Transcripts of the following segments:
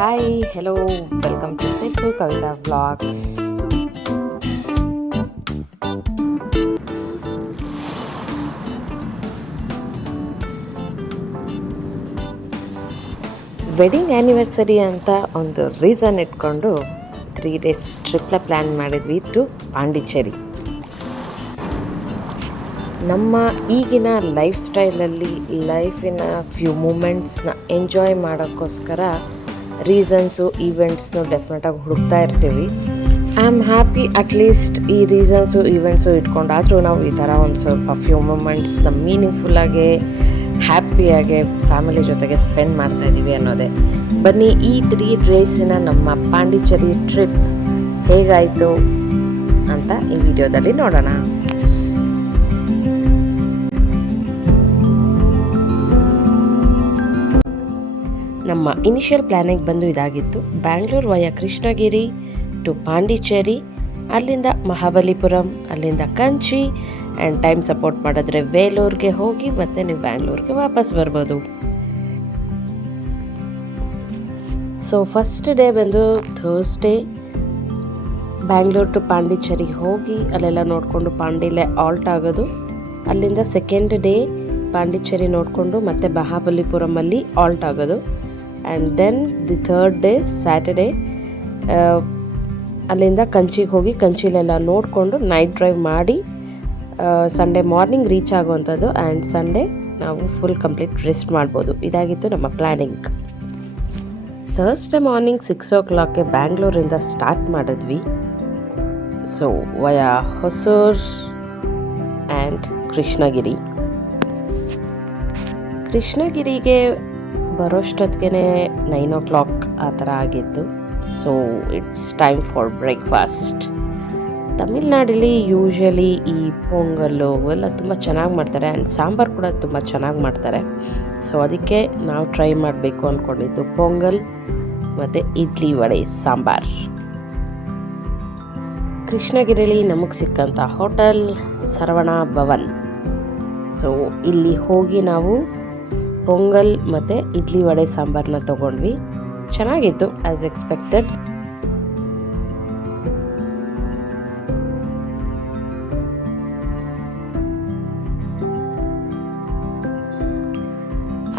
Hi hello welcome to ಸೇಫು Kavitha vlogs. Wedding anniversary ಅಂತ ಒಂದು ರೀಸನ್ ಇಟ್ಕೊಂಡು 3 days ಟ್ರಿಪ್ನ ಪ್ಲ್ಯಾನ್ ಮಾಡಿದ್ವಿ ಟು ಪಾಂಡಿಚೇರಿ. ನಮ್ಮ ಈಗಿನ ಲೈಫ್ ಸ್ಟೈಲಲ್ಲಿ ಲೈಫಿನ ಫ್ಯೂ ಮೂಮೆಂಟ್ಸ್ನ ಎಂಜಾಯ್ ಮಾಡೋಕ್ಕೋಸ್ಕರ ರೀಸನ್ಸು ಈವೆಂಟ್ಸ್ನು ಡೆಫಿನೆಟಾಗಿ ಹುಡುಕ್ತಾ ಇರ್ತೀವಿ. ಐ ಆಮ್ ಹ್ಯಾಪಿ ಅಟ್ಲೀಸ್ಟ್ ಈ ರೀಸನ್ಸು ಈವೆಂಟ್ಸು ಇಟ್ಕೊಂಡಾದರೂ ನಾವು ಈ ಥರ ಒಂದು ಸ್ವಲ್ಪ ಫ್ಯೂ ಮೂಮೆಂಟ್ಸ್ನ ಮೀನಿಂಗ್ಫುಲ್ಲಾಗಿ ಹ್ಯಾಪಿಯಾಗಿ ಫ್ಯಾಮಿಲಿ ಜೊತೆಗೆ ಸ್ಪೆಂಡ್ ಮಾಡ್ತಾಯಿದ್ದೀವಿ ಅನ್ನೋದೇ. ಬನ್ನಿ ಈ 3 days ನಮ್ಮ ಪಾಂಡಿಚೇರಿ ಟ್ರಿಪ್ ಹೇಗಾಯಿತು ಅಂತ ಈ ವಿಡಿಯೋದಲ್ಲಿ ನೋಡೋಣ. ನಮ್ಮ ಇನಿಷಿಯಲ್ ಪ್ಲ್ಯಾನಿಂಗ್ ಬಂದು ಇದಾಗಿತ್ತು. ಬ್ಯಾಂಗ್ಳೂರು ವಯ ಕೃಷ್ಣಗಿರಿ ಟು ಪಾಂಡಿಚೇರಿ, ಅಲ್ಲಿಂದ ಮಹಾಬಲಿಪುರಂ, ಅಲ್ಲಿಂದ ಕಂಚಿ ಆ್ಯಂಡ್ ಟೈಮ್ ಸಪೋರ್ಟ್ ಮಾಡಿದ್ರೆ ವೇಲೂರ್ಗೆ ಹೋಗಿ ಮತ್ತೆ ನೀವು ಬ್ಯಾಂಗ್ಳೂರ್ಗೆ ವಾಪಸ್ ಬರ್ಬೋದು. ಸೊ ಫಸ್ಟ್ ಡೇ ಬಂದು ಥರ್ಸ್ಡೇ ಬ್ಯಾಂಗ್ಳೂರು ಟು ಪಾಂಡಿಚೇರಿ ಹೋಗಿ ಅಲ್ಲೆಲ್ಲ ನೋಡಿಕೊಂಡು ಪಾಂಡಿಲೇ ಆಲ್ಟ್ ಆಗೋದು. ಅಲ್ಲಿಂದ ಸೆಕೆಂಡ್ ಡೇ ಪಾಂಡಿಚೇರಿ ನೋಡಿಕೊಂಡು ಮತ್ತೆ ಮಹಾಬಲಿಪುರಮಲ್ಲಿ ಆಲ್ಟ್ ಆಗೋದು. And then the third day Saturday ಅಲ್ಲಿಂದ ಕಂಚಿಗೆ ಹೋಗಿ ಕಂಚಿಲೆಲ್ಲ ನೋಡಿಕೊಂಡು ನೈಟ್ ಡ್ರೈವ್ ಮಾಡಿ ಸಂಡೇ ಮಾರ್ನಿಂಗ್ ರೀಚ್ ಆಗುವಂಥದ್ದು. ಆ್ಯಂಡ್ ಸಂಡೇ ನಾವು ಫುಲ್ ಕಂಪ್ಲೀಟ್ ರೆಸ್ಟ್ ಮಾಡ್ಬೋದು. ಇದಾಗಿತ್ತು ನಮ್ಮ ಪ್ಲ್ಯಾನಿಂಗ್. ಥರ್ಸ್ಡೇ ಮಾರ್ನಿಂಗ್ 6 o'clock ಬ್ಯಾಂಗ್ಳೂರಿಂದ ಸ್ಟಾರ್ಟ್ ಮಾಡಿದ್ವಿ. ಸೊ ವಯ ಹೊಸೂರ್ ಆ್ಯಂಡ್ ಕೃಷ್ಣಗಿರಿಗೆ ಬರೋಷ್ಟೊತ್ತಿಗೆ 9 o'clock ಆ ಥರ ಆಗಿತ್ತು. So it's time for breakfast. ತಮಿಳ್ನಾಡಲ್ಲಿ ಯೂಶ್ವಲಿ ಈ ಪೊಂಗಲ್ಲು ಎಲ್ಲ ತುಂಬ ಚೆನ್ನಾಗಿ ಮಾಡ್ತಾರೆ ಆ್ಯಂಡ್ ಸಾಂಬಾರು ಕೂಡ ತುಂಬ ಚೆನ್ನಾಗಿ ಮಾಡ್ತಾರೆ. ಸೊ ಅದಕ್ಕೆ ನಾವು ಟ್ರೈ ಮಾಡಬೇಕು ಅಂದ್ಕೊಂಡಿದ್ದು ಪೊಂಗಲ್ ಮತ್ತು ಇಡ್ಲಿ ವಡೆ ಸಾಂಬಾರ್. ಕೃಷ್ಣಗಿರಿಲಿ ನಮಗೆ ಸಿಕ್ಕಂಥ ಹೋಟೆಲ್ ಸರವಣ ಭವನ್. ಸೊ ಇಲ್ಲಿ ಹೋಗಿ ನಾವು ಪೊಂಗಲ್ ಮತ್ತು ಇಡ್ಲಿ ವಡೆ ಸಾಂಬಾರನ್ನ ತೊಗೊಂಡ್ವಿ. ಚೆನ್ನಾಗಿತ್ತು ಆ್ಯಸ್ ಎಕ್ಸ್ಪೆಕ್ಟೆಡ್.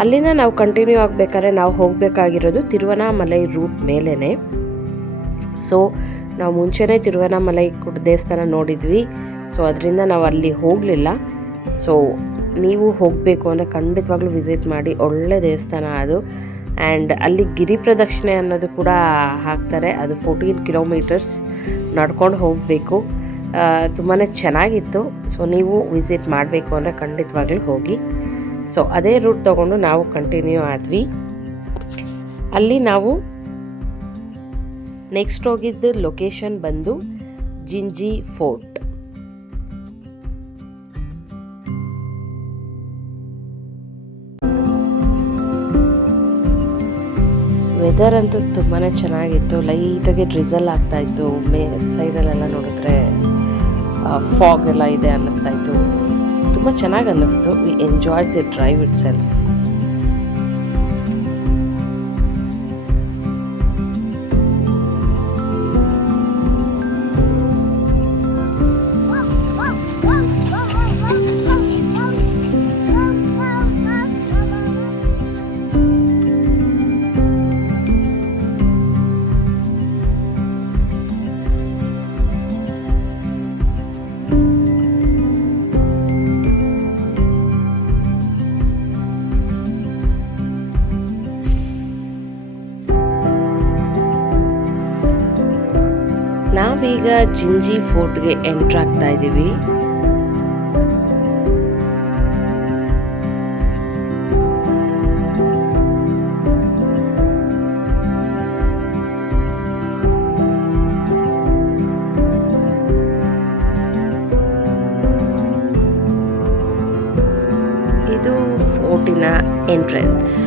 ಅಲ್ಲಿಂದ ನಾವು ಕಂಟಿನ್ಯೂ ಆಗಬೇಕಾದ್ರೆ ನಾವು ಹೋಗಬೇಕಾಗಿರೋದು ತಿರುವಣ್ಣಾಮಲೈ ರೂಟ್ ಮೇಲೇ. ಸೊ ನಾವು ಮುಂಚೆನೇ ತಿರುವಣ್ಣಾಮಲೈ ದೇವಸ್ಥಾನ ನೋಡಿದ್ವಿ. ಸೊ ಅದರಿಂದ ನಾವು ಅಲ್ಲಿ ಹೋಗಲಿಲ್ಲ. ಸೊ ನೀವು ಹೋಗಬೇಕು ಅಂದರೆ ಖಂಡಿತವಾಗ್ಲೂ ವಿಸಿಟ್ ಮಾಡಿ, ಒಳ್ಳೆ ದೇವಸ್ಥಾನ ಅದು. ಆ್ಯಂಡ್ ಅಲ್ಲಿ ಗಿರಿ ಪ್ರದಕ್ಷಿಣೆ ಅನ್ನೋದು ಕೂಡ ಹಾಕ್ತಾರೆ. ಅದು 14 kilometers ನಡ್ಕೊಂಡು ಹೋಗಬೇಕು. ತುಂಬಾ ಚೆನ್ನಾಗಿತ್ತು. ಸೊ ನೀವು ವಿಸಿಟ್ ಮಾಡಬೇಕು ಅಂದರೆ ಖಂಡಿತವಾಗ್ಲೂ ಹೋಗಿ. ಸೊ ಅದೇ ರೂಟ್ ತೊಗೊಂಡು ನಾವು ಕಂಟಿನ್ಯೂ ಆದ್ವಿ. ಅಲ್ಲಿ ನಾವು ನೆಕ್ಸ್ಟ್ ಹೋಗಿದ್ದು ಲೊಕೇಶನ್ ಬಂದು ಜಿಂಜಿ ಫೋರ್ಟ್. ವೆದರ್ ಅಂತೂ ತುಂಬಾ ಚೆನ್ನಾಗಿತ್ತು. ಲೈಟಾಗಿ ಡ್ರಿಸಲ್ ಆಗ್ತಾಯಿತ್ತು. ಸೈಡಲ್ಲೆಲ್ಲ ನೋಡಿದ್ರೆ ಫಾಗ್ ಎಲ್ಲ ಇದೆ ಅನ್ನಿಸ್ತಾಯಿತ್ತು. ತುಂಬ ಚೆನ್ನಾಗಿ ಅನ್ನಿಸ್ತು. V enjoyed the drive it self. ನಾವೀಗ ಜಿಂಜಿ ಫೋರ್ಟ್ಗೆ ಎಂಟ್ರ್ ಆಗ್ತಾ ಇದ್ದೀವಿ. ಇದು ಫೋರ್ಟಿನ ಎಂಟ್ರೆನ್ಸ್.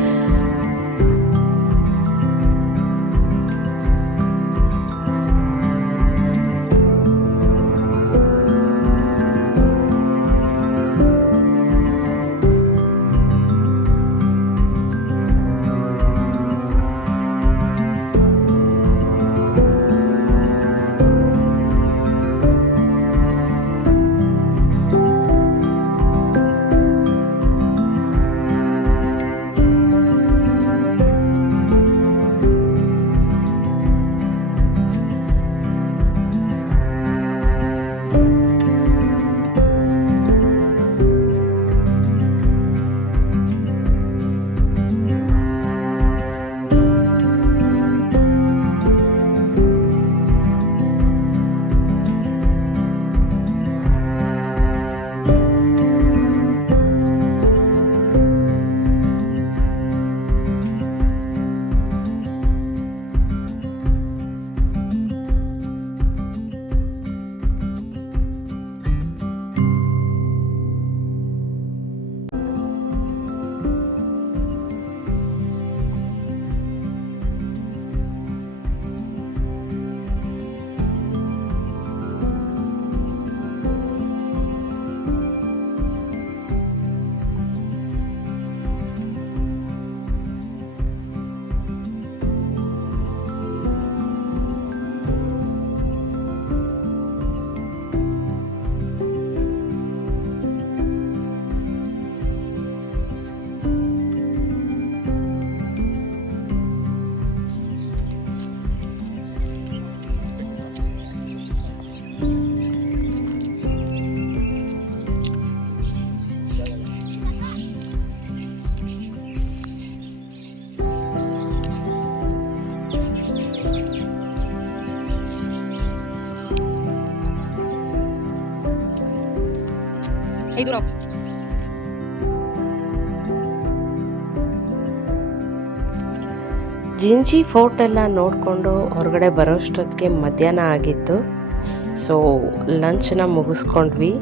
ಜಿಂಜಿ ಫೋರ್ಟ್ ಎಲ್ಲ ನೋಡಿಕೊಂಡು ಹೊರಗಡೆ ಬರೋಷ್ಟೊತ್ತಿಗೆ ಮಧ್ಯಾಹ್ನ ಆಗಿತ್ತು. ಸೊ ಲಂಚನ್ನ ಮುಗಿಸ್ಕೊಂಡ್ವಿ.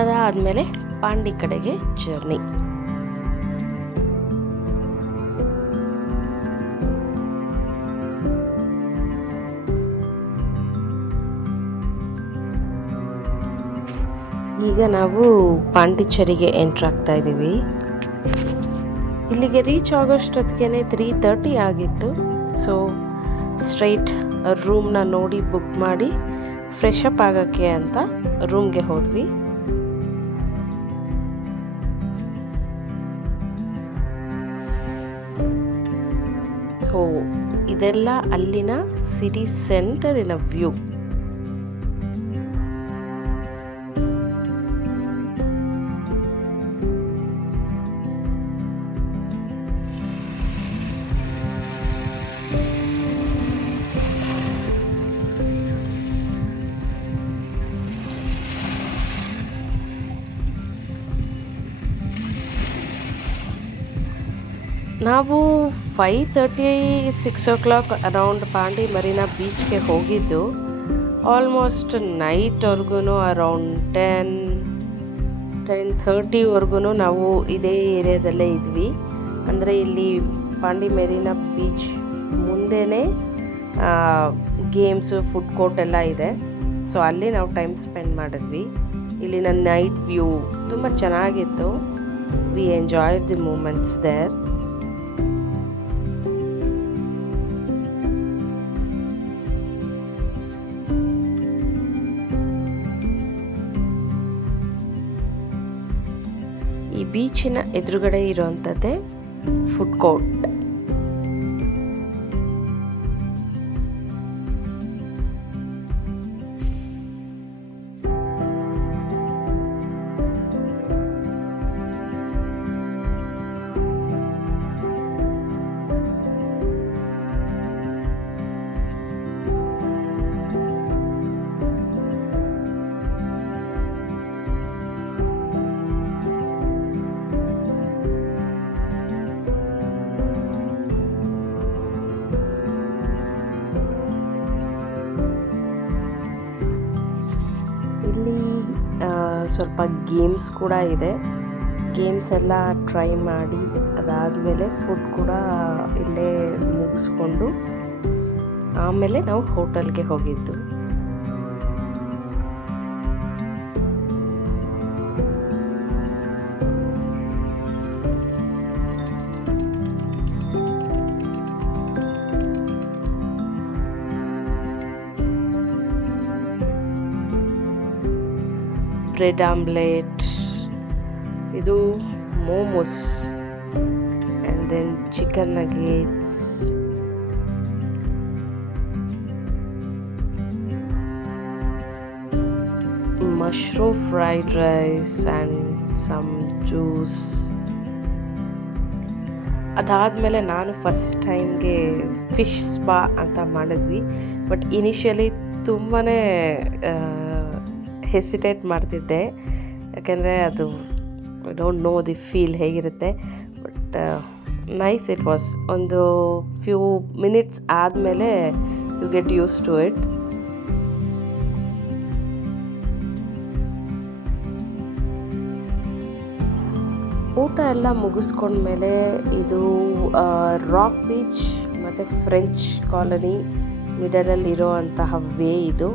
ಅದಾದಮೇಲೆ ಪಾಂಡಿ ಕಡೆಗೆ ಜರ್ನಿ. ಈಗ ನಾವು ಪಾಂಡಿಚೇರಿಗೆ ಎಂಟ್ರ್ ಆಗ್ತಾ ಇದ್ದೀವಿ. ಇಲ್ಲಿಗೆ ರೀಚ್ ಆಗೋಷ್ಟೊತ್ತಿಗೆ 3:30 ಆಗಿತ್ತು. ಸೊ ಸ್ಟ್ರೈಟ್ ರೂಮ್ನ ನೋಡಿ ಬುಕ್ ಮಾಡಿ ಫ್ರೆಶ್ ಅಪ್ ಆಗೋಕ್ಕೆ ಅಂತ ರೂಮ್ಗೆ ಹೋದ್ವಿ. ಸೊ ಇದೆಲ್ಲ ಅಲ್ಲಿನ ಸಿಟಿ ಸೆಂಟರಿನ ವ್ಯೂ. ನಾವು 5:30-6 o'clock ಅರೌಂಡ್ ಪಾಂಡಿ ಮರೀನಾ ಬೀಚ್ಗೆ ಹೋಗಿದ್ದು. ಆಲ್ಮೋಸ್ಟ್ ನೈಟ್ವರೆಗೂ ಅರೌಂಡ್ 10-10:30ವರೆಗೂ ನಾವು ಇದೇ ಏರಿಯಾದಲ್ಲೇ ಇದ್ವಿ. ಅಂದರೆ ಇಲ್ಲಿ ಪಾಂಡಿ ಮೆರೀನಾ ಬೀಚ್ ಮುಂದೆನೇ ಗೇಮ್ಸು, ಫುಡ್ ಕೋರ್ಟ್ ಎಲ್ಲ ಇದೆ. ಸೊ ಅಲ್ಲಿ ನಾವು ಟೈಮ್ ಸ್ಪೆಂಡ್ ಮಾಡಿದ್ವಿ. ಇಲ್ಲಿನ ನೈಟ್ ವ್ಯೂ ತುಂಬ ಚೆನ್ನಾಗಿತ್ತು. We enjoyed the moments there. ಈ ಬೀಚಿನ ಎದುರುಗಡೆ ಇರೋವಂಥದ್ದೇ ಫುಡ್ ಕೋರ್ಟ್. ಇಲ್ಲಿ ಸ್ವಲ್ಪ ಗೇಮ್ಸ್ ಕೂಡ ಇದೆ. ಗೇಮ್ಸ್ ಎಲ್ಲ ಟ್ರೈ ಮಾಡಿ ಅದಾದಮೇಲೆ ಫುಡ್ ಕೂಡ ಇಲ್ಲೇ ಮುಗಿಸ್ಕೊಂಡು ಆಮೇಲೆ ನಾವು ಹೋಟೆಲ್ಗೆ ಹೋಗಿದ್ದು. ಬ್ರೆಡ್ ಆಮ್ಲೆಟ್, ಇದು momos, and then chicken nuggets, mushroom fried rice and some juice. ಅದಾದಮೇಲೆ ನಾನು ಫಸ್ಟ್ ಟೈಮ್ಗೆ ಫಿಶ್ ಸ್ಪಾ ಅಂತ ಮಾಡಿದ್ವಿ. ಬಟ್ ಇನಿಷಿಯಲಿ ತುಂಬಾ ಹೆಸಿಟೇಟ್ ಮಾಡ್ತಿದ್ದೆ, ಯಾಕೆಂದರೆ ಅದು I don't know the feel ಹೇಗಿರುತ್ತೆ. But nice it was. ಒಂದು ಫ್ಯೂ ಮಿನಿಟ್ಸ್ ಆದಮೇಲೆ you get use to it. ಊಟ ಎಲ್ಲ ಮುಗಿಸ್ಕೊಂಡ್ಮೇಲೆ ಇದು ರಾಕ್ ಬೀಚ್ ಮತ್ತು ಫ್ರೆಂಚ್ ಕಾಲನಿ ಮಿಡಲಲ್ಲಿ ಇರೋವಂತಹ ವೇ. ಇದು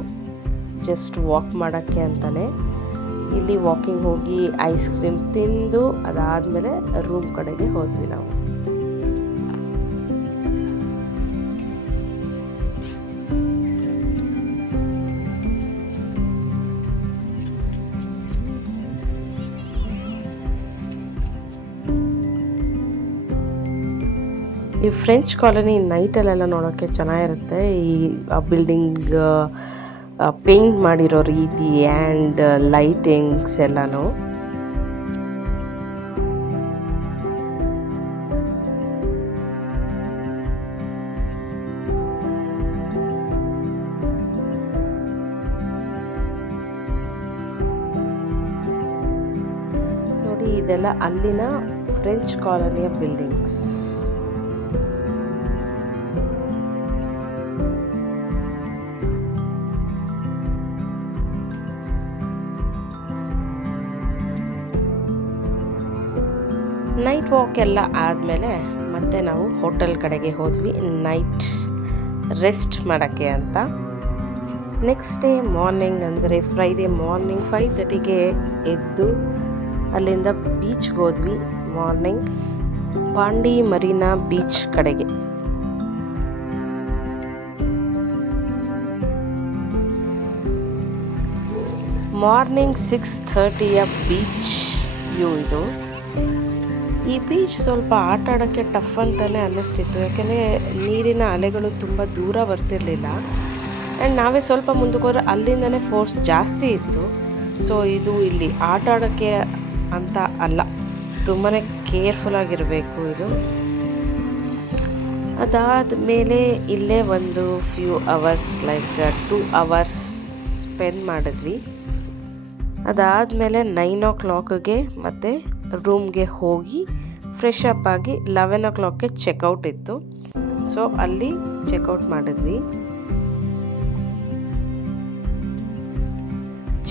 ಜಸ್ಟ್ ವಾಕ್ ಮಾಡೋಕ್ಕೆ ಅಂತಲೇ. ಇಲ್ಲಿ ವಾಕಿಂಗ್ ಹೋಗಿ ಐಸ್ ಕ್ರೀಮ್ ತಿಂದು ಅದಾದಮೇಲೆ ರೂಮ್ ಕಡೆಗೆ ಹೋದ್ವಿ ನಾವು. ಈ ಫ್ರೆಂಚ್ ಕಾಲನಿ ನೈಟಲ್ಲೆಲ್ಲ ನೋಡೋಕ್ಕೆ ಚೆನ್ನಾಗಿರುತ್ತೆ. ಈ ಬಿಲ್ಡಿಂಗ್ ಪೇಂಟ್ ಮಾಡಿರೋ ರೀತಿ ಆ್ಯಂಡ್ ಲೈಟಿಂಗ್ಸ್ ಎಲ್ಲನೂ. ನೋಡಿದ್ವಿ ಇದೆಲ್ಲ ಅಲ್ಲಿನ ಫ್ರೆಂಚ್ ಕಾಲೋನಿಯ ಬಿಲ್ಡಿಂಗ್ಸ್. ನೈಟ್ ವಾಕ್ ಎಲ್ಲ ಆದಮೇಲೆ ಮತ್ತೆ ನಾವು ಹೋಟೆಲ್ ಕಡೆಗೆ ಹೋದ್ವಿ ನೈಟ್ ರೆಸ್ಟ್ ಮಾಡೋಕ್ಕೆ ಅಂತ. ನೆಕ್ಸ್ಟ್ ಡೇ ಮಾರ್ನಿಂಗ್ ಅಂದರೆ ಫ್ರೈಡೇ ಮಾರ್ನಿಂಗ್ 5:30ಗೆ ಎದ್ದು ಅಲ್ಲಿಂದ ಬೀಚ್ಗೆ ಹೋದ್ವಿ. ಮಾರ್ನಿಂಗ್ ಪಾಂಡಿ ಮರೀನಾ ಬೀಚ್ ಕಡೆಗೆ. ಮಾರ್ನಿಂಗ್ 6:30ಯ ಬೀಚ್ ವ್ಯೂ ಇದು. ಈ ಬೀಚ್ ಸ್ವಲ್ಪ ಆಟ ಆಡೋಕ್ಕೆ ಟಫ್ ಅಂತಲೇ ಅನ್ನಿಸ್ತಿತ್ತು, ಯಾಕೆಂದರೆ ನೀರಿನ ಅಲೆಗಳು ತುಂಬ ದೂರ ಬರ್ತಿರಲಿಲ್ಲ. ಆ್ಯಂಡ್ ನಾವೇ ಸ್ವಲ್ಪ ಮುಂದಕ್ಕೆ ಹೋದರೆ ಅಲ್ಲಿಂದನೇ ಫೋರ್ಸ್ ಜಾಸ್ತಿ ಇತ್ತು. ಸೊ ಇದು ಇಲ್ಲಿ ಆಟ ಆಡೋಕ್ಕೆ ಅಂತ ಅಲ್ಲ, ತುಂಬಾ ಕೇರ್ಫುಲ್ಲಾಗಿರಬೇಕು ಇದು. ಅದಾದ ಮೇಲೆ ಇಲ್ಲೇ ಒಂದು few hours like 2 hours spend ಮಾಡಿದ್ವಿ. ಅದಾದಮೇಲೆ 9 o'clockಗೆ ಮತ್ತು ರೂಮ್ಗೆ ಹೋಗಿ ಫ್ರೆಶ್ ಅಪ್ ಆಗಿ 11 o'clockಗೆ ಚೆಕ್ಔಟ್ ಇತ್ತು. ಸೊ ಅಲ್ಲಿ ಚೆಕ್ಔಟ್ ಮಾಡಿದ್ವಿ.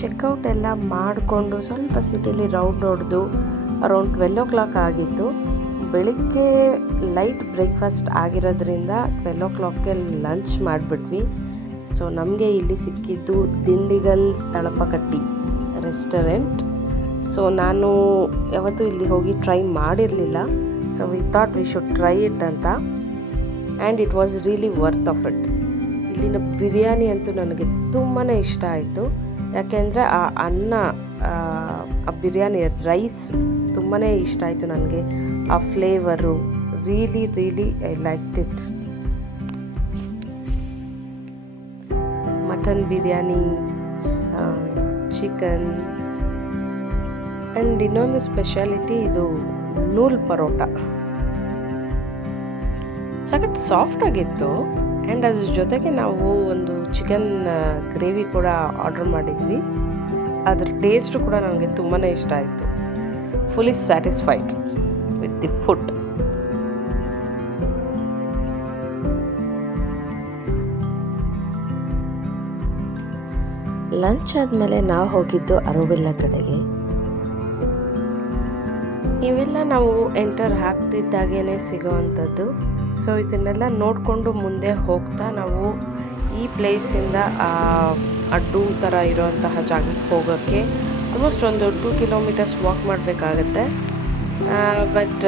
ಚೆಕ್ಔಟ್ ಎಲ್ಲ ಮಾಡಿಕೊಂಡು ಸ್ವಲ್ಪ ಸಿಟಿಲಿ ರೌಂಡ್ ಹೊಡೆದು ಅರೌಂಡ್ 12 o'clock ಆಗಿತ್ತು. ಬೆಳಿಗ್ಗೆ ಲೈಟ್ ಬ್ರೇಕ್ಫಾಸ್ಟ್ ಆಗಿರೋದ್ರಿಂದ 12 o'clockಗೆ ಲಂಚ್ ಮಾಡಿಬಿಟ್ವಿ. ಸೊ ನಮಗೆ ಇಲ್ಲಿ ಸಿಕ್ಕಿದ್ದು ದಿಂಡಿಗಲ್ ತಳಪಕಟ್ಟಿ ರೆಸ್ಟೋರೆಂಟ್. ಸೊ ನಾನು ಯಾವತ್ತೂ ಇಲ್ಲಿ ಹೋಗಿ ಟ್ರೈ ಮಾಡಿರಲಿಲ್ಲ. So we thought we should try it ಅಂತ. And it was really worth of it. ಇಲ್ಲಿನ ಬಿರಿಯಾನಿ ಅಂತೂ ನನಗೆ ತುಂಬಾ ಇಷ್ಟ ಆಯಿತು. ಯಾಕೆಂದರೆ ಆ ಅನ್ನ, ಆ ಬಿರಿಯಾನಿ ರೈಸ್ ತುಂಬಾ ಇಷ್ಟ ಆಯಿತು ನನಗೆ. ಆ flavour really I liked it. Mutton biryani, chicken and ಇನ್ನೊಂದು ಸ್ಪೆಷಾಲಿಟಿ ಇದು ನೂಲ್ ಪರೋಟ. ಸಖತ್ ಸಾಫ್ಟ್ ಆಗಿತ್ತು. ಆ್ಯಂಡ್ ಅದ್ರ ಜೊತೆಗೆ ನಾವು ಒಂದು ಚಿಕನ್ ಗ್ರೇವಿ ಕೂಡ ಆರ್ಡರ್ ಮಾಡಿದ್ವಿ. ಅದ್ರ ಟೇಸ್ಟು ಕೂಡ ನನಗೆ ತುಂಬಾ ಇಷ್ಟ ಆಯಿತು. Fully satisfied with the food. Lunch ಆದಮೇಲೆ ನಾವು ಹೋಗಿದ್ದು ಅರೋವಿಲ್ಲ ಕಡೆಗೆ. ಇವೆಲ್ಲ ನಾವು ಎಂಟರ್ ಆಗ್ತಿದ್ದಾಗೇ ಸಿಗೋವಂಥದ್ದು. ಸೊ ಇದನ್ನೆಲ್ಲ ನೋಡಿಕೊಂಡು ಮುಂದೆ ಹೋಗ್ತಾ ನಾವು ಈ ಪ್ಲೇಸಿಂದ ಅಡ್ಡು ಥರ ಇರೋವಂತಹ ಜಾಗಕ್ಕೆ ಹೋಗೋಕ್ಕೆ ಆಲ್ಮೋಸ್ಟ್ ಒಂದು 2 kilometers ವಾಕ್ ಮಾಡಬೇಕಾಗತ್ತೆ. ಬಟ್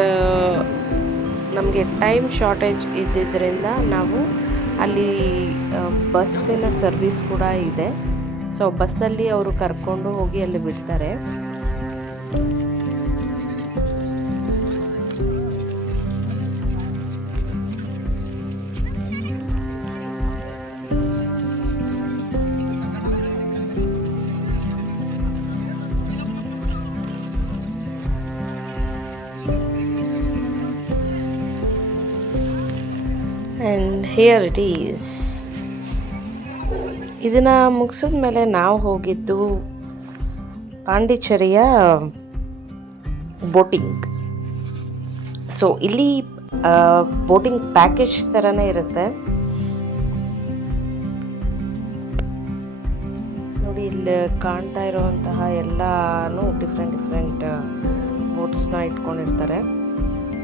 ನಮಗೆ ಟೈಮ್ ಶಾರ್ಟೇಜ್ ಇದ್ದಿದ್ದರಿಂದ ನಾವು ಅಲ್ಲಿ ಬಸ್ಸಿನ ಸರ್ವಿಸ್ ಕೂಡ ಇದೆ. ಸೊ ಬಸ್ಸಲ್ಲಿ ಅವರು ಕರ್ಕೊಂಡು ಹೋಗಿ ಅಲ್ಲಿ ಬಿಡ್ತಾರೆ. And here it is. ಇದನ್ನು ಮುಗಿಸಿದ ಮೇಲೆ ನಾವು ಹೋಗಿದ್ದು ಪಾಂಡಿಚೇರಿಯ ಬೋಟಿಂಗ್. ಸೊ ಇಲ್ಲಿ ಬೋಟಿಂಗ್ ಪ್ಯಾಕೇಜ್ ಥರನೇ ಇರುತ್ತೆ ನೋಡಿ. ಇಲ್ಲಿ ಕಾಣ್ತಾ ಇರೋವಂತಹ ಎಲ್ಲನೂ ಡಿಫ್ರೆಂಟ್ ಬೋಟ್ಸ್ನ ಇಟ್ಕೊಂಡಿರ್ತಾರೆ.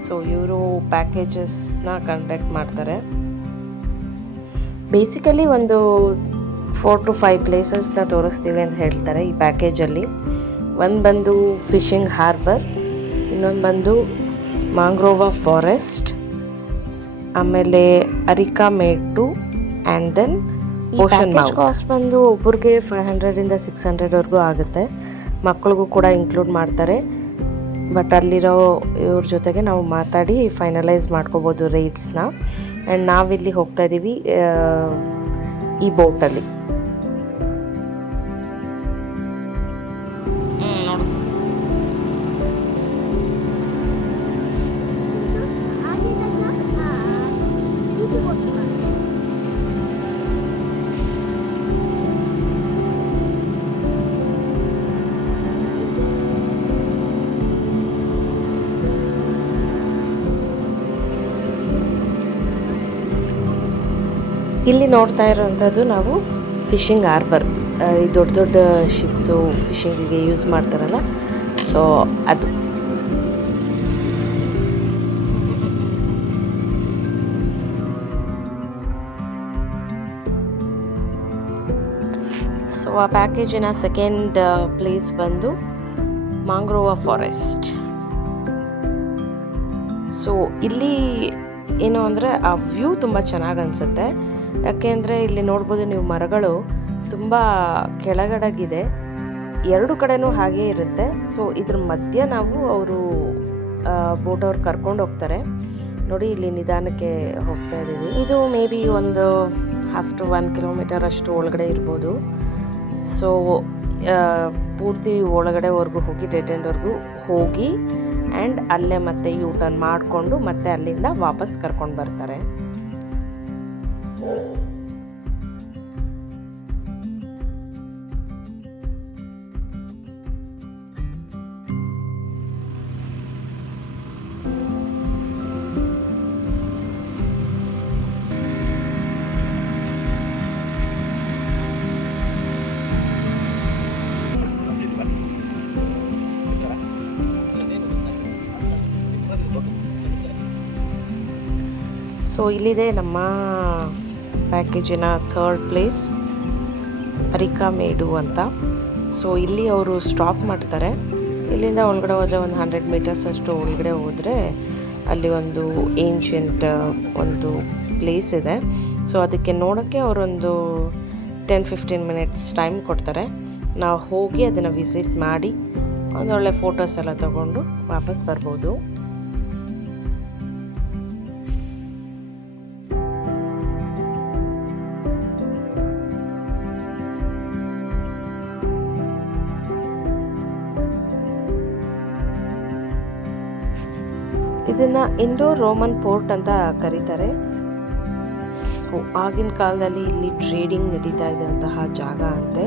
ಸೊ ಇವರು ಪ್ಯಾಕೇಜಸ್ನ ಕಂಡಕ್ಟ್ ಮಾಡ್ತಾರೆ. ಬೇಸಿಕಲಿ ಒಂದು 4 to 5 ಪ್ಲೇಸಸ್ನ ತೋರಿಸ್ತೀವಿ ಅಂತ ಹೇಳ್ತಾರೆ ಈ ಪ್ಯಾಕೇಜಲ್ಲಿ. ಒಂದು ಬಂದು ಫಿಶಿಂಗ್ ಹಾರ್ಬರ್, ಇನ್ನೊಂದು ಬಂದು ಮ್ಯಾಂಗ್ರೋವಾ ಫಾರೆಸ್ಟ್, ಆಮೇಲೆ Arikamedu, and then ocean mouth. Cost ಬಂದು ಒಬ್ಬರಿಗೆ 500 - 600ವರೆಗೂ ಆಗುತ್ತೆ. ಮಕ್ಕಳಿಗೂ ಕೂಡ ಇನ್ಕ್ಲೂಡ್ ಮಾಡ್ತಾರೆ. ಬಟ್ ಅಲ್ಲಿರೋ ಇವ್ರ ಜೊತೆಗೆ ನಾವು ಮಾತಾಡಿ ಫೈನಲೈಸ್ ಮಾಡ್ಕೋಬೋದು ರೇಟ್ಸ್ನ. ಆ್ಯಂಡ್ ನಾವಿಲ್ಲಿ ಹೋಗ್ತಾ ಇದ್ದೀವಿ ಈ ಬೋಟಲ್ಲಿ. ಇಲ್ಲಿ ನೋಡ್ತಾ ಇರೋವಂಥದ್ದು ನಾವು ಫಿಶಿಂಗ್ ಹಾರ್ಬರ್, ಈ ದೊಡ್ಡ ದೊಡ್ಡ ಶಿಪ್ಸು ಫಿಶಿಂಗಿಗೆ ಯೂಸ್ ಮಾಡ್ತಾರಲ್ಲ, ಸೊ ಅದು. ಸೊ ಆ ಪ್ಯಾಕೇಜಿನ ಸೆಕೆಂಡ್ ಪ್ಲೇಸ್ ಬಂದು ಮ್ಯಾಂಗ್ರೋವ್ ಫಾರೆಸ್ಟ್. ಸೊ ಇಲ್ಲಿ ಏನು ಅಂದರೆ ಆ ವ್ಯೂ ತುಂಬ ಚೆನ್ನಾಗಿ ಅನಿಸುತ್ತೆ. ಯಾಕೆಂದರೆ ಇಲ್ಲಿ ನೋಡ್ಬೋದು ನೀವು, ಮರಗಳು ತುಂಬ ಕೆಳಗಡೆಗಿದೆ, ಎರಡು ಕಡೆನೂ ಹಾಗೇ ಇರುತ್ತೆ. ಸೊ ಇದ್ರ ಮಧ್ಯೆ ನಾವು ಅವರು ಬೋಟವ್ರು ಕರ್ಕೊಂಡು ಹೋಗ್ತಾರೆ ನೋಡಿ. ಇಲ್ಲಿ ನಿಧಾನಕ್ಕೆ ಹೋಗ್ತಾ ಇದ್ದೀವಿ. ಇದು ಮೇ ಬಿ ಒಂದು 1/2 to 1 ಕಿಲೋಮೀಟರ್ ಅಷ್ಟು ಒಳಗಡೆ ಇರ್ಬೋದು. ಸೊ ಪೂರ್ತಿ ಒಳಗಡೆವರೆಗೂ ಹೋಗಿ, ಡೆಡ್ ಎಂಡ್ವರೆಗೂ ಹೋಗಿ ಆ್ಯಂಡ್ ಅಲ್ಲೇ ಮತ್ತೆ ಯೂ ಟರ್ನ್ ಮಾಡಿಕೊಂಡು ಮತ್ತೆ ಅಲ್ಲಿಂದ ವಾಪಸ್ ಕರ್ಕೊಂಡು ಬರ್ತಾರೆ. ಸೊ ಇಲ್ಲಿದೆ ನಮ್ಮ ಪ್ಯಾಕೇಜಿನ ಥರ್ಡ್ ಪ್ಲೇಸ್, ಅರಿಕಾಮೇಡು ಅಂತ. ಸೊ ಇಲ್ಲಿ ಅವರು ಸ್ಟಾಪ್ ಮಾಡ್ತಾರೆ. ಇಲ್ಲಿಂದ ಒಳಗಡೆ ಹೋದರೆ ಒಂದು 100 ಮೀಟರ್ಸ್ ಅಷ್ಟು ಒಳಗಡೆ ಹೋದರೆ ಅಲ್ಲಿ ಒಂದು ಏನ್ಷಿಯಂಟ್ ಒಂದು ಪ್ಲೇಸ್ ಇದೆ. ಸೊ ಅದಕ್ಕೆ ನೋಡೋಕ್ಕೆ ಅವರೊಂದು 10-15 ಮಿನಿಟ್ಸ್ ಟೈಮ್ ಕೊಡ್ತಾರೆ. ನಾವು ಹೋಗಿ ಅದನ್ನು ವಿಸಿಟ್ ಮಾಡಿ ಒಂದೊಳ್ಳೆ ಫೋಟೋಸ್ ಎಲ್ಲ ತಗೊಂಡು ವಾಪಸ್ ಬರ್ಬೋದು. ಇದನ್ನು ಇಂಡೋ ರೋಮನ್ ಪೋರ್ಟ್ ಅಂತ ಕರೀತಾರೆ. ಆಗಿನ ಕಾಲದಲ್ಲಿ ಇಲ್ಲಿ ಟ್ರೇಡಿಂಗ್ ನಡೀತಾ ಇದ್ದಂತಹ ಜಾಗ ಅಂತೆ.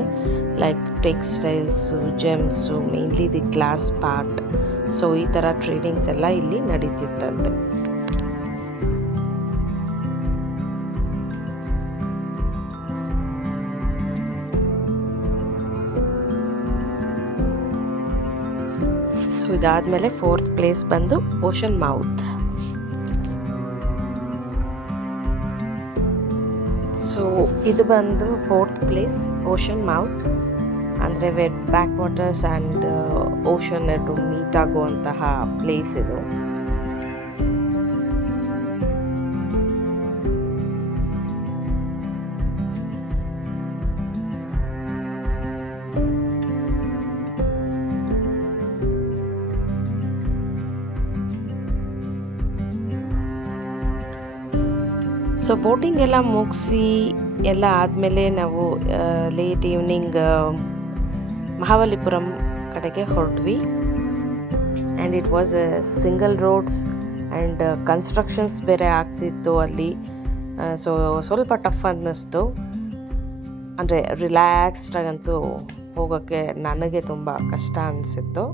Like textiles, gems, mainly the glass part. So ಈ ಥರ ಟ್ರೇಡಿಂಗ್ಸ್ ಎಲ್ಲ ಇಲ್ಲಿ ನಡೀತಿತ್ತಂತೆ. ಸೊ ಇದಾದಮೇಲೆ ಫೋರ್ತ್ ಪ್ಲೇಸ್ ಬಂದು ಓಷನ್ ಮೌತ್. ಸೊ ಇದು ಬಂದು ಫೋರ್ತ್ ಪ್ಲೇಸ್, ಓಷನ್ ಮೌತ್. ಅಂದರೆ wet backwaters and ocean ಎರಡು ಮೀಟ್ ಆಗುವಂತಹ ಪ್ಲೇಸ್ ಇದು. ಸೊ ಬೋಟಿಂಗ್ ಎಲ್ಲ ಮುಗಿಸಿ ಎಲ್ಲ ಆದಮೇಲೆ ನಾವು ಲೇಟ್ ಈವ್ನಿಂಗ್ ಮಹಾಬಲಿಪುರಂ ಕಡೆಗೆ ಹೊರಟ್ವಿ. And it was single roads and constructions ಬೇರೆ ಆಗ್ತಿತ್ತು ಅಲ್ಲಿ. ಸೊ ಸ್ವಲ್ಪ ಟಫ್ ಅನ್ನಿಸ್ತು. ಅಂದರೆ ರಿಲ್ಯಾಕ್ಸ್ಡಾಗಂತೂ ಹೋಗೋಕ್ಕೆ ನನಗೆ ತುಂಬ ಕಷ್ಟ ಅನಿಸಿತ್ತು.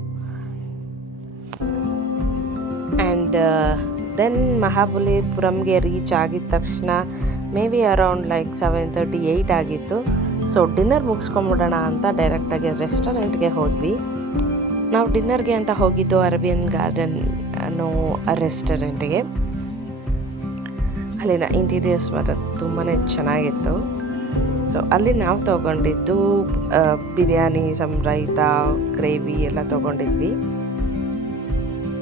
ಆ್ಯಂಡ್ ದೆನ್ ಮಹಾಬಲಿಪುರಂಗೆ ರೀಚ್ ಆಗಿದ ತಕ್ಷಣ ಮೇ ಬಿ ಅರೌಂಡ್ ಲೈಕ್ 7:38 ಆಗಿತ್ತು. ಸೊ ಡಿನ್ನರ್ ಮುಗಿಸ್ಕೊಂಬಿಡೋಣ ಅಂತ ಡೈರೆಕ್ಟಾಗಿ ರೆಸ್ಟೋರೆಂಟ್ಗೆ ಹೋದ್ವಿ. ನಾವು ಡಿನ್ನರ್ಗೆ ಅಂತ ಹೋಗಿದ್ದು ಅರೇಬಿಯನ್ ಗಾರ್ಡನ್ ಅನ್ನೋ ರೆಸ್ಟೋರೆಂಟ್ಗೆ. ಅಲ್ಲಿನ ಇಂಟೀರಿಯರ್ಸ್ ಮಾತ್ರ ತುಂಬಾ ಚೆನ್ನಾಗಿತ್ತು. ಸೊ ಅಲ್ಲಿ ನಾವು ತೊಗೊಂಡಿದ್ದು ಬಿರಿಯಾನಿ, ಸಮ್ ರೈತಾ, ಗ್ರೇವಿ ಎಲ್ಲ ತೊಗೊಂಡಿದ್ವಿ.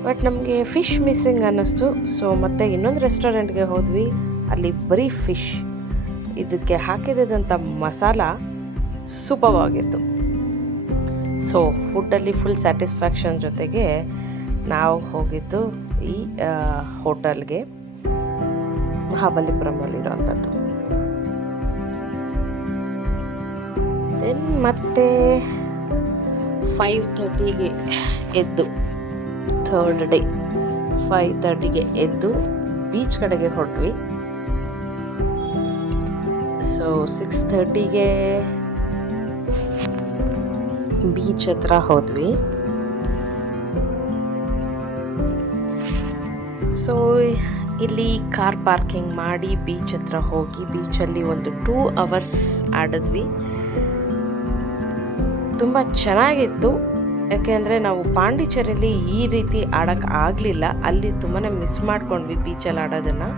ಬಟ್ ನಮಗೆ ಫಿಶ್ ಮಿಸ್ಸಿಂಗ್ ಅನ್ನಿಸ್ತು. ಸೊ ಮತ್ತೆ ಇನ್ನೊಂದು ರೆಸ್ಟೋರೆಂಟ್ಗೆ ಹೋದ್ವಿ. ಅಲ್ಲಿ ಬರೀ ಫಿಶ್, ಇದಕ್ಕೆ ಹಾಕಿದಂಥ ಮಸಾಲ ಸೂಪರ್ ಆಗಿತ್ತು. ಸೊ ಫುಡ್ಡಲ್ಲಿ ಫುಲ್ ಸ್ಯಾಟಿಸ್ಫ್ಯಾಕ್ಷನ್ ಜೊತೆಗೆ ನಾವು ಹೋಗಿದ್ದು ಈ ಹೋಟೆಲ್ಗೆ, ಮಹಾಬಲಿಪುರಮಲ್ಲಿರೋವಂಥದ್ದು. ದೆನ್ ಮತ್ತೆ 5:30ಗೆ ಎದ್ದು, ಥರ್ಡ್ ಡೇ 5:30ಗೆ ಎದ್ದು ಬೀಚ್ ಕಡೆಗೆ ಹೊರಟ್ವಿ. ಸೊ 6:30ಗೆ ಬೀಚ್ ಹತ್ರ ಹೋದ್ವಿ. ಸೊ ಇಲ್ಲಿ ಕಾರ್ ಪಾರ್ಕಿಂಗ್ ಮಾಡಿ ಬೀಚ್ ಹತ್ರ ಹೋಗಿ ಬೀಚಲ್ಲಿ ಒಂದು 2 ಅವರ್ಸ್ ಆಡಿದ್ವಿ. ತುಂಬ ಚೆನ್ನಾಗಿತ್ತು. ಯಾಕೆಂದರೆ ನಾವು ಪಾಂಡಿಚೇರಿಯಲ್ಲಿ ಈ ರೀತಿ ಆಡೋಕ್ಕೆ ಆಗಲಿಲ್ಲ. ಅಲ್ಲಿ ತುಂಬಾ ಮಿಸ್ ಮಾಡ್ಕೊಂಡ್ವಿ ಬೀಚಲ್ಲಿ ಆಡೋದನ್ನು.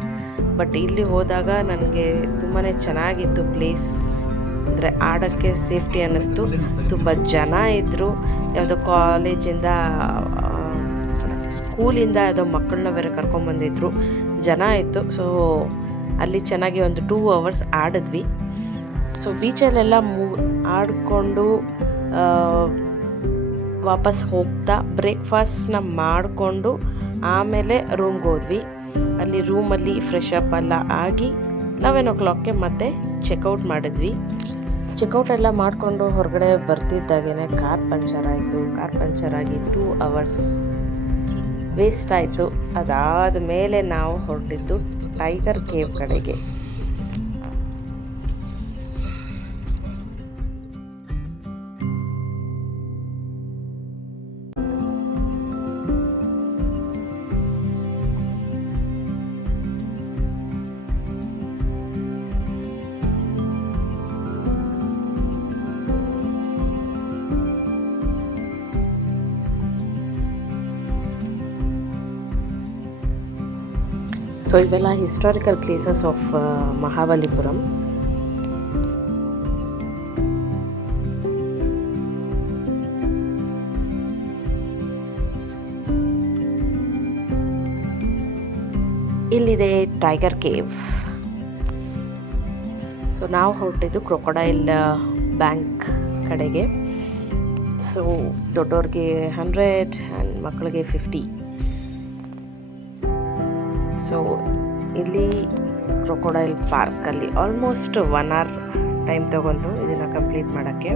ಬಟ್ ಇಲ್ಲಿ ಹೋದಾಗ ನನಗೆ ತುಂಬಾ ಚೆನ್ನಾಗಿತ್ತು ಪ್ಲೇಸ್. ಅಂದರೆ ಆಡೋಕ್ಕೆ ಸೇಫ್ಟಿ ಅನ್ನಿಸ್ತು. ತುಂಬ ಜನ ಇದ್ದರು. ಯಾವುದೋ ಕಾಲೇಜಿಂದ ಸ್ಕೂಲಿಂದ ಯಾವುದೋ ಮಕ್ಕಳನ್ನ ಬೇರೆ ಕರ್ಕೊಂಬಂದಿದ್ರು. ಜನ ಇತ್ತು. ಸೊ ಅಲ್ಲಿ ಚೆನ್ನಾಗಿ ಒಂದು 2 ಅವರ್ಸ್ ಆಡಿದ್ವಿ. ಸೊ ಬೀಚಲ್ಲೆಲ್ಲ ಆಡಿಕೊಂಡು ವಾಪಸ್ ಹೋಗ್ತಾ ಬ್ರೇಕ್ಫಾಸ್ಟ್ನ ಮಾಡಿಕೊಂಡು ಆಮೇಲೆ ರೂಮ್ಗೆ ಹೋದ್ವಿ. ಅಲ್ಲಿ ರೂಮಲ್ಲಿ ಫ್ರೆಶ್ ಅಪ್ ಎಲ್ಲ ಆಗಿ 11 o'clockಗೆ ಮತ್ತೆ ಚೆಕ್ಔಟ್ ಮಾಡಿದ್ವಿ. ಚೆಕ್ಔಟ್ ಎಲ್ಲ ಮಾಡಿಕೊಂಡು ಹೊರಗಡೆ ಬರ್ತಿದ್ದಾಗೇ ಕಾರ್ ಪಂಚರ್ ಆಯಿತು. ಕಾರ್ ಪಂಚರ್ ಆಗಿ 2 ಅವರ್ಸ್ ವೇಸ್ಟ್ ಆಯಿತು. ಅದಾದ ಮೇಲೆ ನಾವು ಹೊರಟಿದ್ದು ಟೈಗರ್ ಕೇವ್ ಕಡೆಗೆ. ಸೊ ಇವೆಲ್ಲ ಹಿಸ್ಟಾರಿಕಲ್ ಪ್ಲೇಸಸ್ ಆಫ್ ಮಹಾಬಲಿಪುರಂ. ಇಲ್ಲಿದೆ ಟೈಗರ್ ಕೇವ್. ಸೊ ನಾವು ಹೊರಟಿದ್ದು ಕ್ರೊಕೊಡೈಲ್ ಬ್ಯಾಂಕ್ ಕಡೆಗೆ. ಸೊ ದೊಡ್ಡವ್ರಿಗೆ 100 ಆ್ಯಂಡ್ ಮಕ್ಕಳಿಗೆ 50. ಸೊ ಇಲ್ಲಿ ಕ್ರೊಕೊಡೈಲ್ ಪಾರ್ಕಲ್ಲಿ ಆಲ್ಮೋಸ್ಟ್ 1 hour ಟೈಮ್ ತಗೊಂಡು ಇದನ್ನು ಕಂಪ್ಲೀಟ್ ಮಾಡೋಕ್ಕೆ.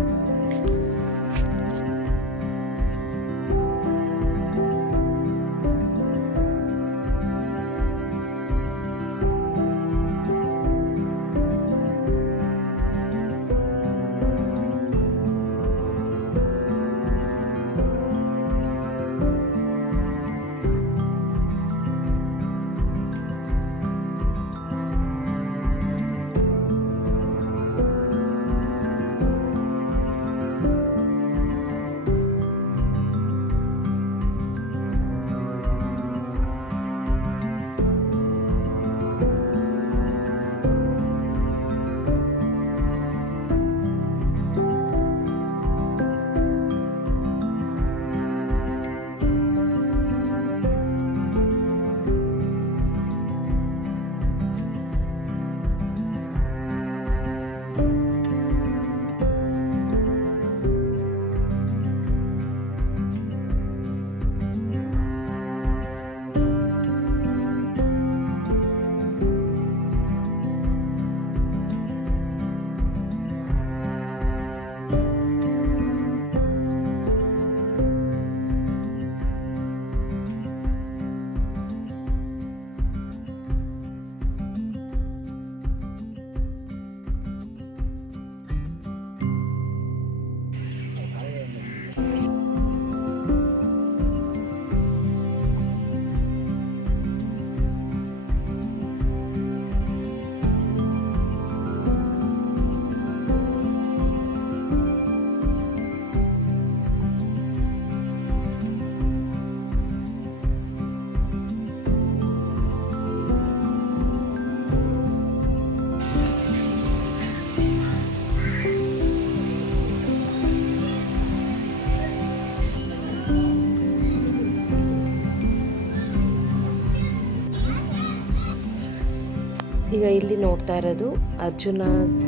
ಈಗ ಇಲ್ಲಿ ನೋಡ್ತಾ ಇರೋದು ಅರ್ಜುನಸ್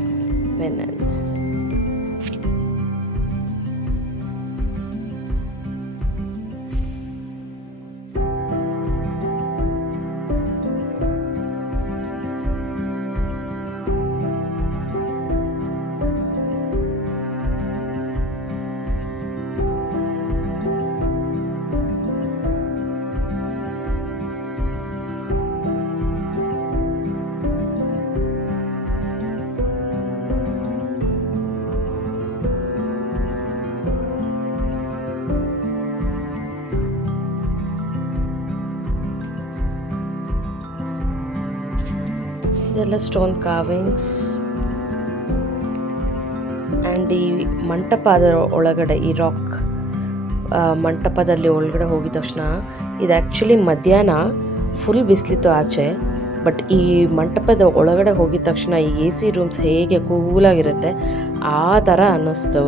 ಪೆನನ್ಸ್. ಇದೆಲ್ಲ ಸ್ಟೋನ್ ಕಾವಿಂಗ್ಸ್. ಆ್ಯಂಡ್ ಈ ಮಂಟಪದ ಒಳಗಡೆ ಈ ರಾಕ್ ಮಂಟಪದಲ್ಲಿ ಒಳಗಡೆ ಹೋಗಿದ ತಕ್ಷಣ ಇದು ಆ್ಯಕ್ಚುಲಿ ಮಧ್ಯಾಹ್ನ ಫುಲ್ ಬಿಸಿಲಿತ್ತು ಆಚೆ, ಬಟ್ ಈ ಮಂಟಪದ ಒಳಗಡೆ ಹೋಗಿದ ತಕ್ಷಣ ಈ AC ರೂಮ್ಸ್ ಹೇಗೆ ಕೂಲಾಗಿರುತ್ತೆ ಆ ಥರ ಅನ್ನಿಸ್ತು.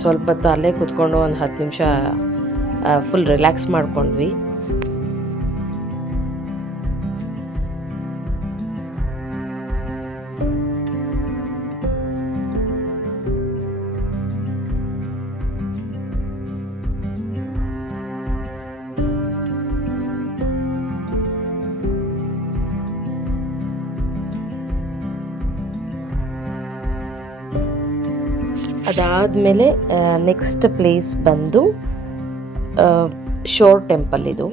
ಸ್ವಲ್ಪ ಹೊತ್ತು ಅಲ್ಲೇ ಕೂತ್ಕೊಂಡು ಒಂದು 10 ನಿಮಿಷ ಫುಲ್ ರಿಲ್ಯಾಕ್ಸ್ ಮಾಡ್ಕೊಂಡ್ವಿ. ಅದಾದಮೇಲೆ ನೆಕ್ಸ್ಟ್ ಪ್ಲೇಸ್ ಬಂದು ಶೋರ್ ಟೆಂಪಲ್. ಇದು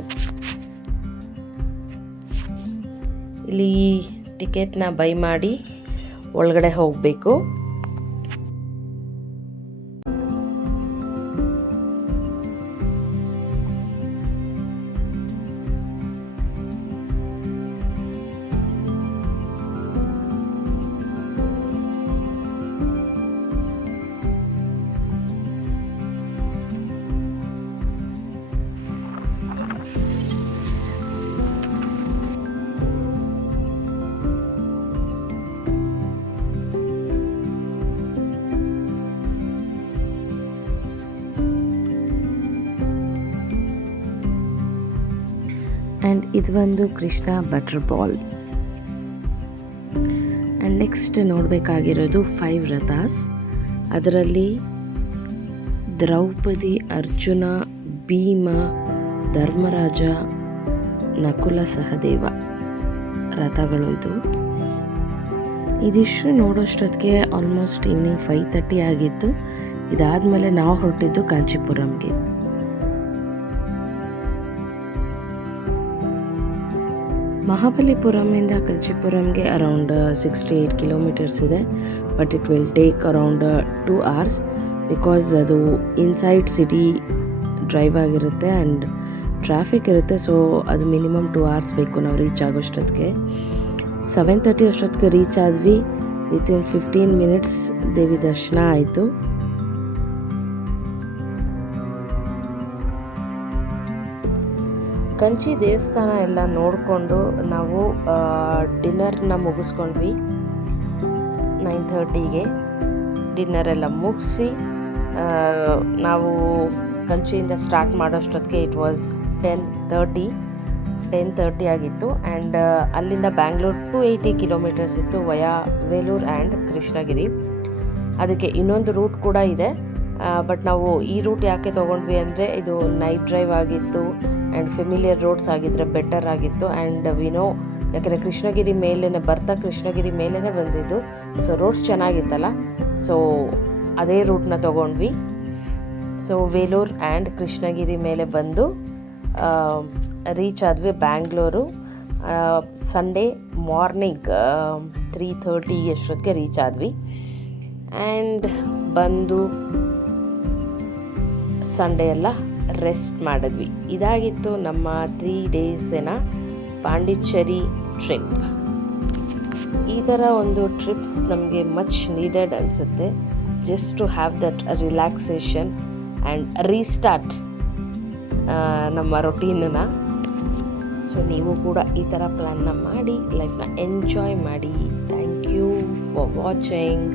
ಇಲ್ಲಿ ಟಿಕೆಟ್ನ ಬೈ ಮಾಡಿ ಒಳಗಡೆ ಹೋಗಬೇಕು. ಆ್ಯಂಡ್ ಇದು ಬಂದು Krishna butter ball. And next ನೋಡಬೇಕಾಗಿರೋದು 5 ರಥಾಸ್. ಅದರಲ್ಲಿ ದ್ರೌಪದಿ, ಅರ್ಜುನ, ಭೀಮ, ಧರ್ಮರಾಜ, ನಕುಲ ಸಹದೇವ ರಥಗಳು. ಇದಿಷ್ಟು ನೋಡೋಷ್ಟೊತ್ತಿಗೆ ಆಲ್ಮೋಸ್ಟ್ ಈವ್ನಿಂಗ್ 5:30 ಆಗಿತ್ತು. ಇದಾದಮೇಲೆ ನಾವು ಹೊರಟಿದ್ದು ಕಾಂಚೀಪುರಂಗೆ. ಮಹಾಬಲಿಪುರಮಿಂದ ಕಾಂಚೀಪುರಂಗೆ ಅರೌಂಡ್ 68 ಕಿಲೋಮೀಟರ್ಸ್ ಇದೆ, but it will take around 2 hours because ಅದು ಇನ್ಸೈಡ್ ಸಿಟಿ ಡ್ರೈವ್ ಆಗಿರುತ್ತೆ ಆ್ಯಂಡ್ ಟ್ರಾಫಿಕ್ ಇರುತ್ತೆ. ಸೊ ಅದು ಮಿನಿಮಮ್ 2 hours ಬೇಕು ನಾವು ರೀಚ್ ಆಗೋಷ್ಟೊತ್ತಿಗೆ. 7:30 ಅಷ್ಟೊತ್ತಿಗೆ ರೀಚ್ ಆದ್ವಿ. ವಿತಿನ್ 15 minutes ದೇವಿ ದರ್ಶನ ಆಯಿತು. ಕಂಚಿ ದೇವಸ್ಥಾನ ಎಲ್ಲ ನೋಡಿಕೊಂಡು ನಾವು ಡಿನ್ನರ್ನ ಮುಗಿಸ್ಕೊಂಡ್ವಿ. 9:30ಗೆ ಡಿನ್ನರೆಲ್ಲ ಮುಗಿಸಿ ನಾವು ಕಂಚಿಯಿಂದ ಸ್ಟಾರ್ಟ್ ಮಾಡೋಷ್ಟೊತ್ತಿಗೆ ಇಟ್ ವಾಸ್ 10:30 ಆಗಿತ್ತು. ಆ್ಯಂಡ್ ಅಲ್ಲಿಂದ ಬ್ಯಾಂಗ್ಳೂರ್ 280 ಕಿಲೋಮೀಟರ್ಸ್ ಇತ್ತು ವಯಾ ವೇಲೂರ್ ಆ್ಯಂಡ್ ಕೃಷ್ಣಗಿರಿ. ಅದಕ್ಕೆ ಇನ್ನೊಂದು ರೂಟ್ ಕೂಡ ಇದೆ, ಬಟ್ ನಾವು ಈ ರೂಟ್ ಯಾಕೆ ತೊಗೊಂಡ್ವಿ ಅಂದರೆ ಇದು ನೈಟ್ ಡ್ರೈವ್ ಆಗಿತ್ತು ಆ್ಯಂಡ್ ಫೆಮಿಲಿಯರ್ ರೋಡ್ಸ್ ಆಗಿದ್ದರೆ ಬೆಟರ್ ಆಗಿತ್ತು. ಆ್ಯಂಡ್ ವಿನೋ ಯಾಕೆಂದರೆ ಕೃಷ್ಣಗಿರಿ ಮೇಲೇ ಬಂದಿದ್ದು, ಸೊ ರೋಡ್ಸ್ ಚೆನ್ನಾಗಿತ್ತಲ್ಲ, ಸೊ ಅದೇ ರೂಟ್ನ ತೊಗೊಂಡ್ವಿ. ಸೊ ವೇಲೂರ್ ಆ್ಯಂಡ್ ಕೃಷ್ಣಗಿರಿ ಮೇಲೆ ಬಂದು ರೀಚ್ ಆದ್ವಿ ಬ್ಯಾಂಗ್ಳೂರು. ಸಂಡೇ ಮಾರ್ನಿಂಗ್ 3:30 ಅಷ್ಟೊತ್ತಿಗೆ ರೀಚ್ ಆದ್ವಿ. ಆ್ಯಂಡ್ ಬಂದು ಸಂಡೇ ಎಲ್ಲ ರೆಸ್ಟ್ ಮಾಡಿದ್ವಿ. ಇದಾಗಿತ್ತು ನಮ್ಮ 3 ಡೇಸಿನ ಪಾಂಡಿಚೇರಿ ಟ್ರಿಪ್. ಈ ಥರ ಒಂದು ಟ್ರಿಪ್ಸ್ ನಮಗೆ ಮಚ್ ನೀಡೆಡ್ ಅನಿಸುತ್ತೆ, just to have that relaxation and restart ನಮ್ಮ ರೊಟೀನನ್ನು. ಸೊ ನೀವು ಕೂಡ ಈ ಥರ ಪ್ಲ್ಯಾನ್ನ ಮಾಡಿ ಲೈಫ್ನ ಎಂಜಾಯ್ ಮಾಡಿ. Thank you for watching.